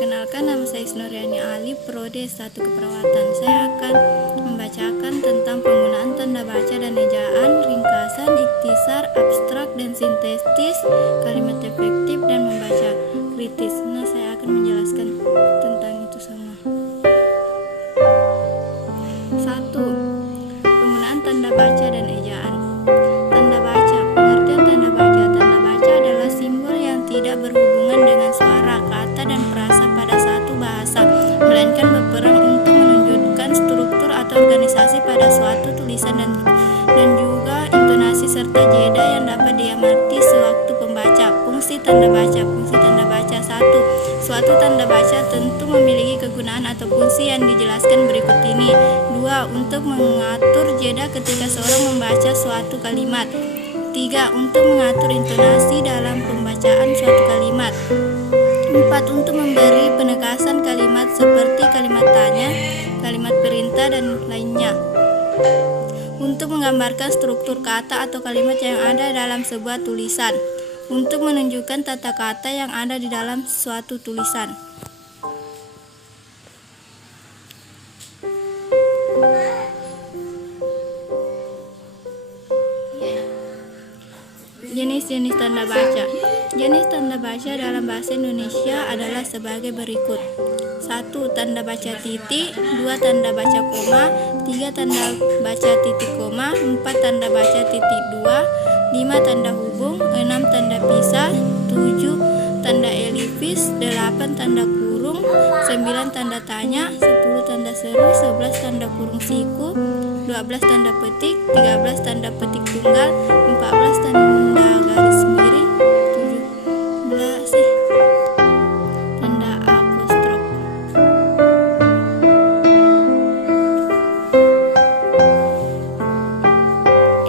Perkenalkan, nama saya Isnuriani Ali, Prodi S1 Keperawatan. Saya akan membacakan tentang penggunaan tanda baca dan ejaan, ringkasan, ikhtisar, abstrak, dan sintetis, kalimat efektif, dan membaca kritis. Nah, saya akan menjelaskan tentang itu semua. 1. Penggunaan tanda baca dan ejaan. Tanda baca. Pengertian tanda baca. Tanda baca adalah simbol yang tidak berhubungan dengan suara, kata, dan frasa pada satu bahasa, melainkan berperan untuk menunjukkan struktur atau organisasi pada suatu tulisan dan juga intonasi serta jeda yang dapat diamati sewaktu pembaca. Fungsi tanda baca. Fungsi tanda baca. 1. Suatu tanda baca tentu memiliki kegunaan atau fungsi yang dijelaskan berikut ini. 2. Untuk mengatur jeda ketika seorang membaca suatu kalimat. 3. Untuk mengatur intonasi dalam pembacaan suatu kalimat. 4. Untuk memberi penekasan kalimat seperti kalimat tanya, kalimat perintah, dan lainnya. Untuk menggambarkan struktur kata atau kalimat yang ada dalam sebuah tulisan. Untuk menunjukkan tata kata yang ada di dalam suatu tulisan. Jenis-jenis tanda baca. Jenis tanda baca dalam bahasa Indonesia adalah sebagai berikut. 1. Tanda baca titik. 2. Tanda baca koma. 3. Tanda baca titik koma. 4. Tanda baca titik 2. 5. Tanda hubung. 6. Tanda pisah. 7. Tanda elipsis. 8. Tanda kurung. 9. Tanda tanya. 10. Tanda seru. 11. Tanda kurung siku. 12. Tanda petik. 13. Tanda petik tunggal. 14. Tanda garis miring. 17. Tanda apostrof.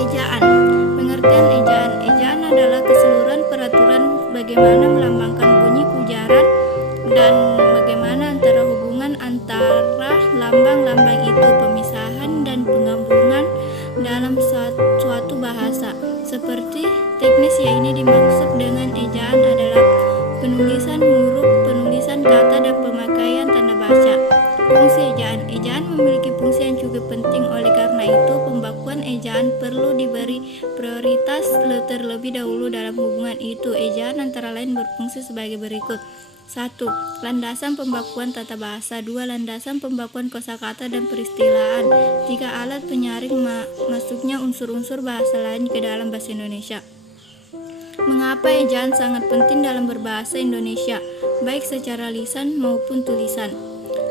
Ejaan. Pengertian ejaan. Ejaan adalah keseluruhan peraturan bagaimana melambangkan bunyi ujaran dan bagaimana antara hubungan antara lambang-lambang itu, pemisahan dan penggabungan dalam suatu bahasa. Seperti teknis yang ini dimaksud dengan ejaan adalah penulisan huruf, penulisan kata, dan pemakaian tanda baca. Fungsi ejaan. Ejaan memiliki fungsi yang cukup penting, oleh karena itu pembakuan ejaan perlu diberi prioritas terlebih dahulu dalam hubungan itu. Ejaan antara lain berfungsi sebagai berikut. 1. Landasan pembakuan tata bahasa. 2. Landasan pembakuan kosakata dan peristilahan. 3. Alat penyaring masuknya unsur-unsur bahasa lain ke dalam bahasa Indonesia. Mengapa ejaan sangat penting dalam berbahasa Indonesia, baik secara lisan maupun tulisan?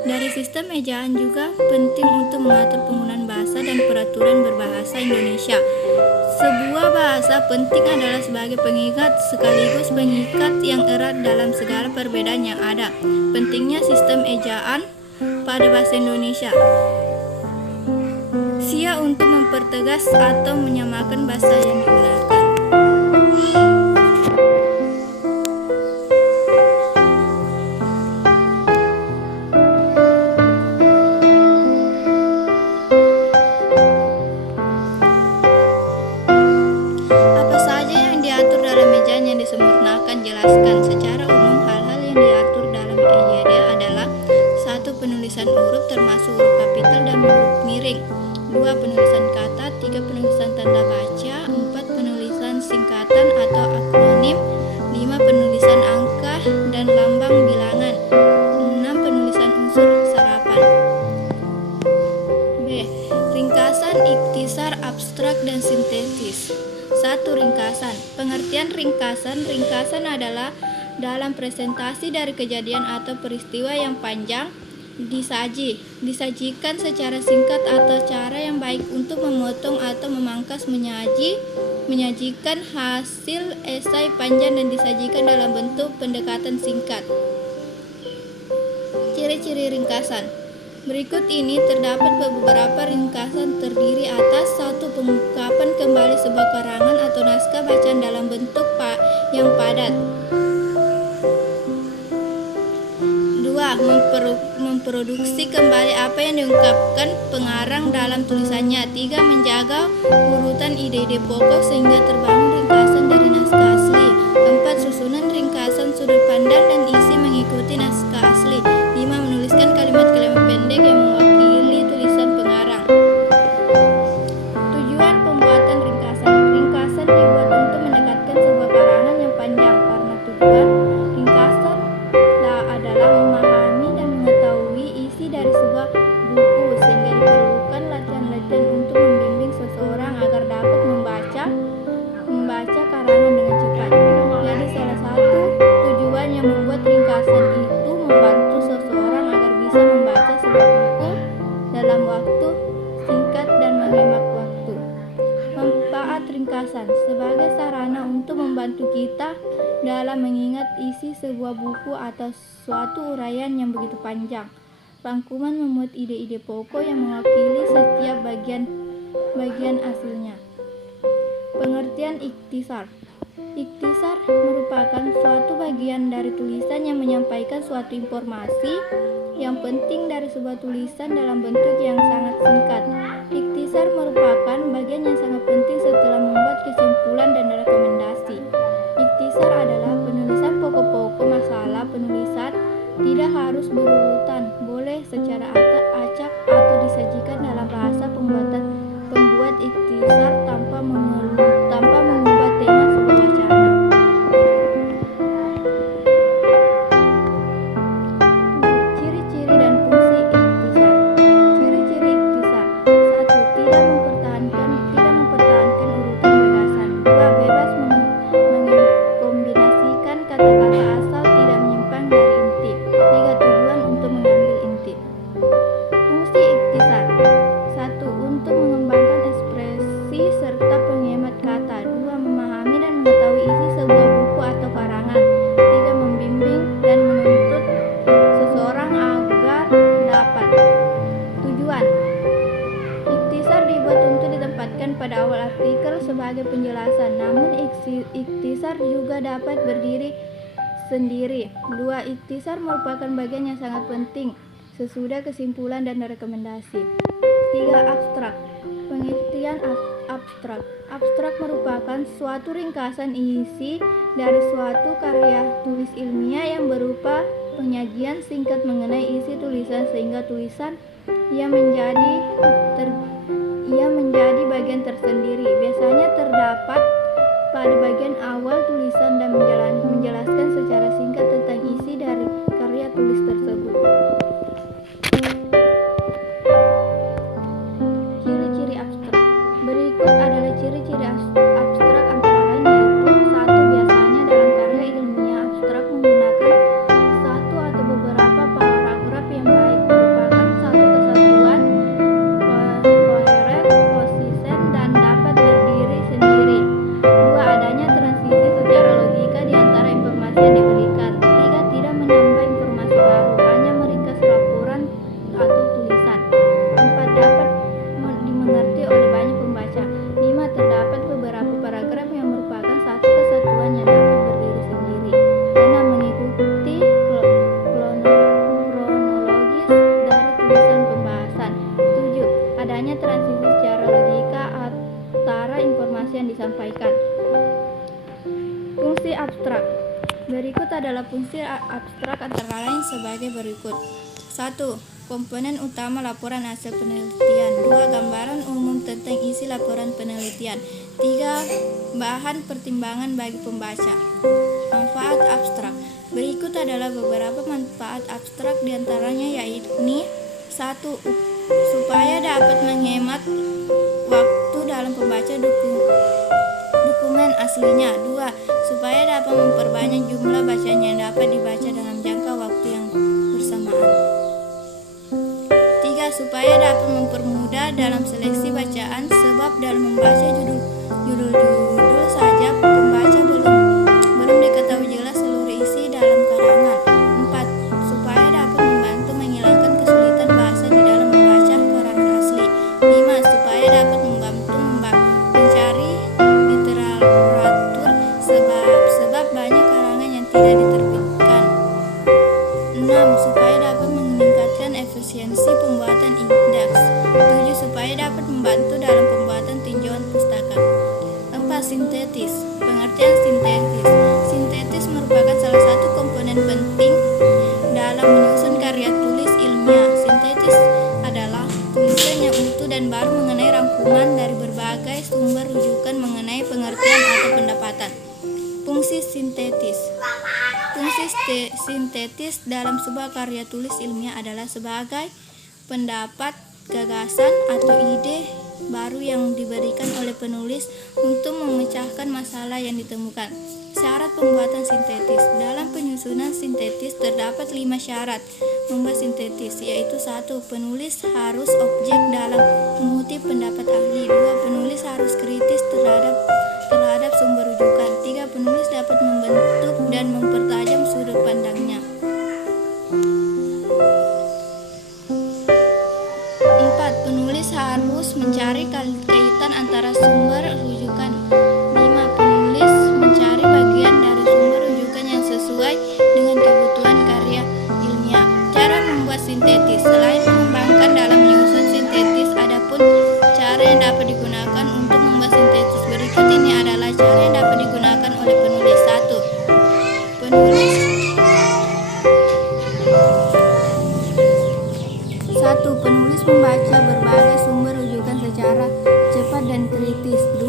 Dari sistem ejaan juga penting untuk mengatur penggunaan bahasa dan peraturan berbahasa Indonesia. Sebuah bahasa penting adalah sebagai pengingat sekaligus pengikat yang erat dalam segala perbedaan yang ada. Pentingnya sistem ejaan pada bahasa Indonesia. Untuk mempertegas atau menyamakan bahasa yang digunakan. Apa saja yang diatur dalam ejaan yang disempurnakan? Jelaskan secara umum hal-hal yang diatur dalam EYD adalah: 1. Penulisan huruf termasuk huruf kapital dan huruf miring. 2. Penulisan kata. 3. Penulisan tanda baca. 4. Penulisan singkatan atau akronim. 5. Penulisan angka dan lambang bilangan. 6. Penulisan unsur sarapan. B. Ringkasan, ikhtisar, abstrak, dan sintetis. 1. Ringkasan. Pengertian ringkasan. Ringkasan adalah dalam presentasi dari kejadian atau peristiwa yang panjang disajikan secara singkat atau cara yang baik untuk memotong atau memangkas, menyajikan hasil esai panjang dan disajikan dalam bentuk pendekatan singkat. Ciri-ciri ringkasan. Berikut ini terdapat beberapa ringkasan terdiri atas: 1. Pengungkapan kembali sebuah karangan atau naskah bacaan dalam bentuk yang padat. 2. Memproduksi kembali apa yang diungkapkan pengarang dalam tulisannya. 3. Menjaga urutan ide-ide pokok sehingga terbangun ringkasan dari naskah asli. 4. Susunan ringkasan, sudut pandang dan isi mengikuti mengikuti naskah asli. 5. Menuliskan kalimat-kalimat pendek yang mewakili tulisan pengarang. Tujuan pembuatan ringkasan. Ringkasan dibuat untuk mendekatkan sebuah karangan yang panjang, karena tujuan ringkasan adalah memahami dan mengetahui isi dari sebuah buku, sehingga diperlukan latihan-latihan untuk membimbing seseorang agar dapat membaca karangan dengan cepat. Jadi salah satu tujuan yang membuat ringkasan itu membantu seseorang agar bisa membaca sebuah buku dalam waktu singkat dan menghemat waktu. Manfaat ringkasan sebagai sarana untuk membantu kita dalam mengingat isi sebuah buku atau suatu uraian yang begitu panjang. Rangkuman memuat ide-ide pokok yang mewakili setiap bagian aslinya. Pengertian ikhtisar. Ikhtisar merupakan suatu bagian dari tulisan yang menyampaikan suatu informasi yang penting dari sebuah tulisan dalam bentuk yang sangat singkat. Ikhtisar merupakan bagian yang sangat penting setelah membuat kesimpulan dan rekomendasi. Ikhtisar adalah penulisan pokok-pokok masalah penulisan, tidak harus berurutan, boleh secara acak atau disajikan dalam bahasa pembuat ikhtisar tanpa mengubah tema sebuah wacana. Ciri-ciri dan fungsi ikhtisar. Ciri-ciri ikhtisar. 1. Tidak mempertahankan urutan gagasan. 2. Bebas mengkombinasikan kata-kata asal, tidak menyimpang dari inti. 3. Tujuan untuk mengambil inti. Fungsi ikhtisar. 1. Untuk mengembangkan ekspresi serta penghemat kata. 2. Memahami dan mengetahui isi sebuah buku atau karangan. 3. Membimbing dan menuntut seseorang agar dapat. Tujuan. Ikhtisar dibuat untuk ditempatkan pada awal artikel sebagai penjelasan, namun ikhtisar juga dapat berdiri sendiri. 2. Ikhtisar merupakan bagian yang sangat penting sesudah kesimpulan dan rekomendasi. 3. Abstrak. Pengertian abstrak. Abstrak merupakan suatu ringkasan isi dari suatu karya tulis ilmiah yang berupa penyajian singkat mengenai isi tulisan, sehingga tulisan ia menjadi bagian tersendiri. Biasanya terdapat pada bagian awal tulisan dan menjelaskan secara singkat tentang isi dari karya tulis tersebut. Ciri-ciri abstrak. Berikut adalah ciri-ciri abstrak, antara lain yaitu: 1. Biasanya dalam karya ilmiah, abstrak menggunakan satu atau beberapa paragraf yang baik, merupakan satu kesatuan koheren, konsisten, dan dapat berdiri sendiri. 2. Adanya transisi secara logika di antara informasi yang diberikan. 3. Tidak menambah informasi baru, hanya meringkas laporan atau tulisan. 4. Dapat dimengerti oleh banyak pembaca. 5. Terdapat beberapa paragraf yang merupakan satu kesatuan yang dapat berdiri sendiri. 6. Mengikuti kronologis dari tulisan pembahasan. 7. Adanya transisi secara logika antara informasi yang disampaikan. Fungsi abstrak. Berikut adalah fungsi abstrak, antara lain sebagai berikut. 1. Komponen utama laporan hasil penelitian. 2. Gambaran umum tentang isi laporan penelitian. 3. Bahan pertimbangan bagi pembaca. Manfaat abstrak. Berikut adalah beberapa manfaat abstrak, diantaranya yakni: 1. Supaya dapat menghemat waktu dalam membaca dokumen aslinya. 2. Supaya dapat memperbanyak jumlah bacaan yang dapat dibaca dalam jangka waktu yang bersamaan. 3. Supaya dapat mempermudah dalam seleksi bacaan, sebab dalam membaca judul-judul saja pembaca belum diketahui jelas seluruh isi dalam karangan. 4. Supaya dapat membantu menghilangkan kesulitan bahasa di dalam membaca karangan asli. 5. Supaya dapat membantu mencari literatur, sebab banyak karangan yang tidak diterbitkan. 6. Supaya dapat meningkatkan efisiensi pembuatan indeks. 7. Supaya dapat membantu dalam pembuatan tinjauan pustaka. 4. Sintetis. Pengertian sintetis. Sintetis merupakan salah satu komponen penting utuh dan baru mengenai rangkuman dari berbagai sumber rujukan mengenai pengertian atau pendapatan. Fungsi sintetis. Fungsi sintetis dalam sebuah karya tulis ilmiah adalah sebagai pendapat, gagasan, atau ide baru yang diberikan oleh penulis untuk memecahkan masalah yang ditemukan. Syarat pembuatan sintetis. Dalam penyusunan sintetis terdapat 5 syarat membuat sintetis, yaitu 1. Penulis harus objek dalam mengutip pendapat ahli. 2. Penulis harus kritis terhadap sumber rujukan. 3. Penulis dapat membentuk dan mempertajam sudut pandangnya. 4. Penulis harus mencari kaitan antara sumber rujukan. 5. Penulis mencari bagian dari sumber rujukan yang sesuai dengan kebutuhan karya ilmiah. Cara membuat sintetis. Selain mengembangkan dalam menyusun sintetis, adapun cara yang dapat digunakan untuk membuat sintetis berikut ini adalah cara yang dapat digunakan oleh penulis. 1. Penulis membaca berbagai sumber rujukan secara cepat dan kritis. 2.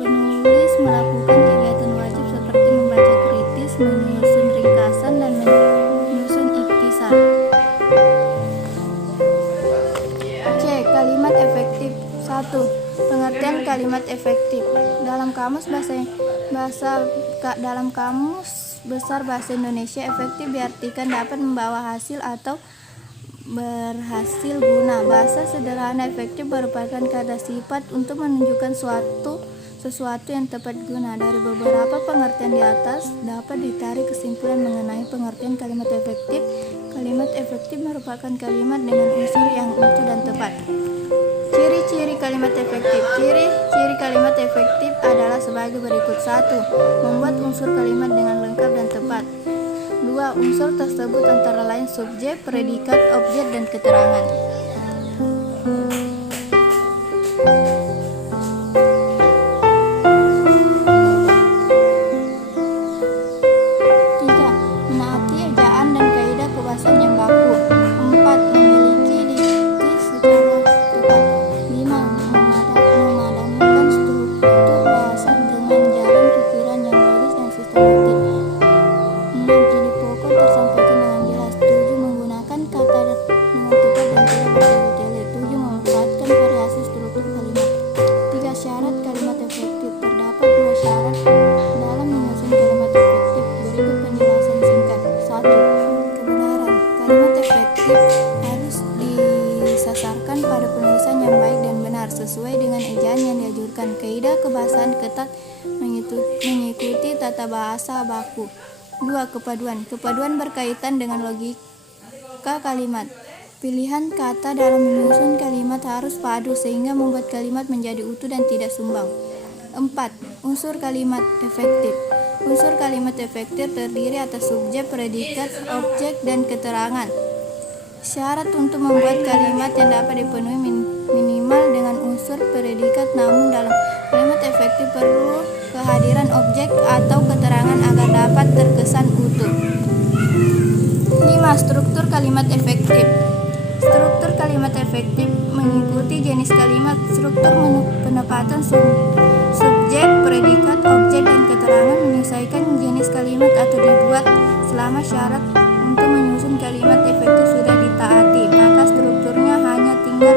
Penulis melakukan kegiatan wajib seperti membaca kritis, menyusun ringkasan, dan menyusun ikhtisar. C. Kalimat efektif. 1. Pengertian kalimat efektif. Dalam Kamus Besar Bahasa Indonesia, efektif diartikan dapat membawa hasil atau berhasil guna. Bahasa sederhana, efektif merupakan kata sifat untuk menunjukkan sesuatu yang tepat guna. Dari beberapa pengertian di atas dapat ditarik kesimpulan mengenai pengertian kalimat efektif. Kalimat efektif merupakan kalimat dengan unsur yang utuh dan tepat. Ciri-ciri kalimat efektif. Ciri-ciri kalimat efektif adalah sebagai berikut. 1. Membuat unsur kalimat dengan lengkap dan tepat. 2. Unsur tersebut antara lain subjek, predikat, objek, dan keterangan. 3. Menaati ejaan dan kaidah kebahasan yang baku. 4. Memiliki dikti secara tepat. 5. Memadamkan struktur bahasa dengan jalan pikiran yang logis dan sistematik. 6. Ide pokok tersampaikan dengan jelas. 7. Menggunakan kata dengan tepat dan tidak bertele-tele. 7. Memanfaatkan variasi struktur kalimat. 3. Syarat kalimat efektif. Terdapat 2 syarat dalam menyusun kalimat efektif. Berikut penjelasan singkat. 1. Kebenaran. Kalimat efektif harus disasarkan pada penulisan yang baik dan benar, sesuai dengan ejaan yang dianjurkan. Kaidah kebahasaan ketat mengikuti tata bahasa baku. 2. Kepaduan. Kepaduan berkaitan dengan logika kalimat. Pilihan kata dalam menyusun kalimat harus padu sehingga membuat kalimat menjadi utuh dan tidak sumbang. 4. Unsur kalimat efektif. Unsur kalimat efektif terdiri atas subjek, predikat, objek, dan keterangan. Syarat untuk membuat kalimat yang dapat dipenuhi minimal dengan unsur predikat, namun dalam kalimat efektif perlu kehadiran objek atau keterangan agar dapat terkesan utuh. 5. Struktur kalimat efektif. Struktur kalimat efektif mengikuti jenis kalimat. Struktur penempatan subjek, predikat, objek, dan keterangan menyesuaikan jenis kalimat atau dibuat selama syarat untuk menyusun kalimat efektif sudah ditaati, maka strukturnya hanya tinggal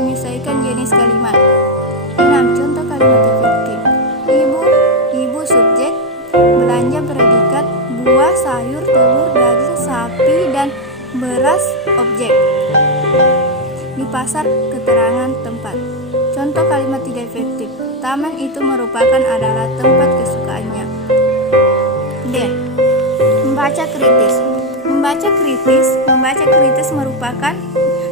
menyesuaikan jenis kalimat. 6. Contoh kalimat efektif. Ibu subjek, belanja predikat, buah, sayur, telur, daging sapi, dan beras objek. Di pasar keterangan tempat. Contoh kalimat tidak efektif. Taman itu merupakan adalah tempat kesukaannya. D. Membaca kritis. Membaca kritis merupakan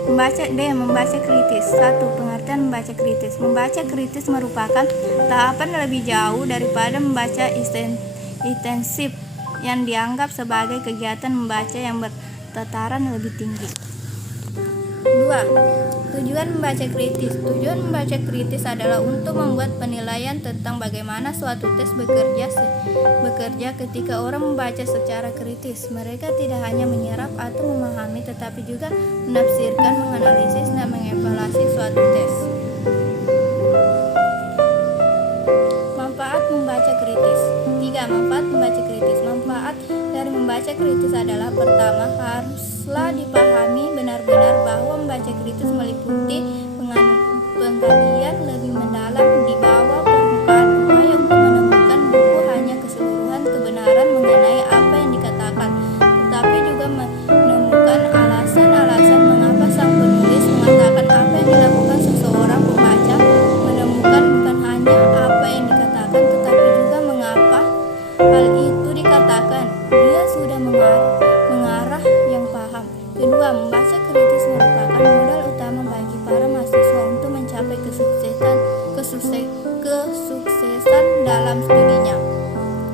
membaca kritis. 1. Pengertian membaca kritis. Membaca kritis merupakan tahapan lebih jauh daripada membaca intensif yang dianggap sebagai kegiatan membaca yang bertataran lebih tinggi. 2. Kedua, tujuan membaca kritis. Tujuan membaca kritis adalah untuk membuat penilaian tentang bagaimana suatu tes bekerja ketika orang membaca secara kritis. Mereka tidak hanya menyerap atau memahami, tetapi juga menafsirkan, menganalisis, dan mengevaluasi suatu tes. Manfaat membaca kritis. 3. Manfaat membaca kritis. Manfaat dari membaca kritis adalah: pertama, haruslah dipahami benar-benar bahwa membaca kritis meliputi penggalian lebih mendalam di bawah permukaan, upaya untuk menemukan buku hanya keseluruhan kebenaran mengenai apa yang dikatakan, tetapi juga menemukan alasan-alasan mengapa sang penulis mengatakan apa yang dilakukan seseorang pembaca, menemukan bukan hanya apa yang dikatakan, tetapi juga mengapa hal itu dikatakan. Dia sudah mengarah yang paham. Kedua, membaca kritis merupakan modal utama bagi para mahasiswa untuk mencapai kesuksesan dalam studinya.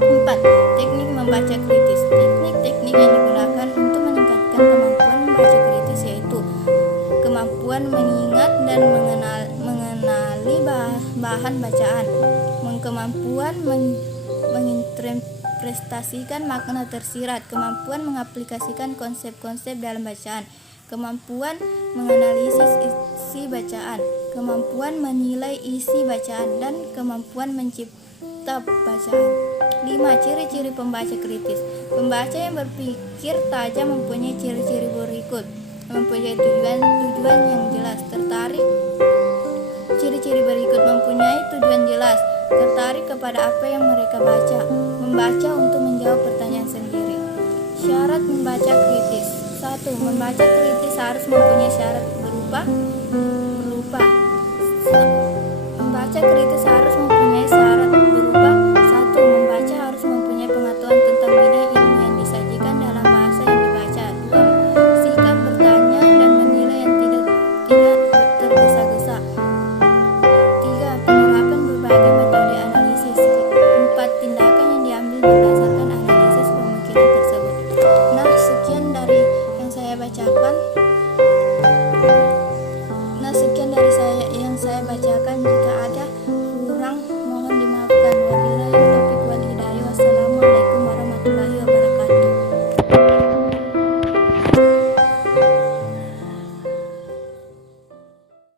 4. Teknik membaca kritis. Teknik-teknik yang digunakan untuk meningkatkan kemampuan membaca kritis yaitu kemampuan mengingat dan mengenali bahan bacaan, kemampuan menginterpretasikan makna tersirat, kemampuan mengaplikasikan konsep-konsep dalam bacaan, kemampuan menganalisis isi bacaan, kemampuan menilai isi bacaan, dan kemampuan mencipta bacaan. 5. Ciri-ciri pembaca kritis. Pembaca yang berpikir tajam mempunyai ciri-ciri berikut: mempunyai tujuan yang jelas, tertarik. Ciri-ciri berikut: mempunyai tujuan jelas, tertarik kepada apa yang mereka baca, membaca untuk menjawab pertanyaan sendiri. Syarat membaca kritis. 1. Membaca kritis harus mempunyai syarat berupa membaca kritis harus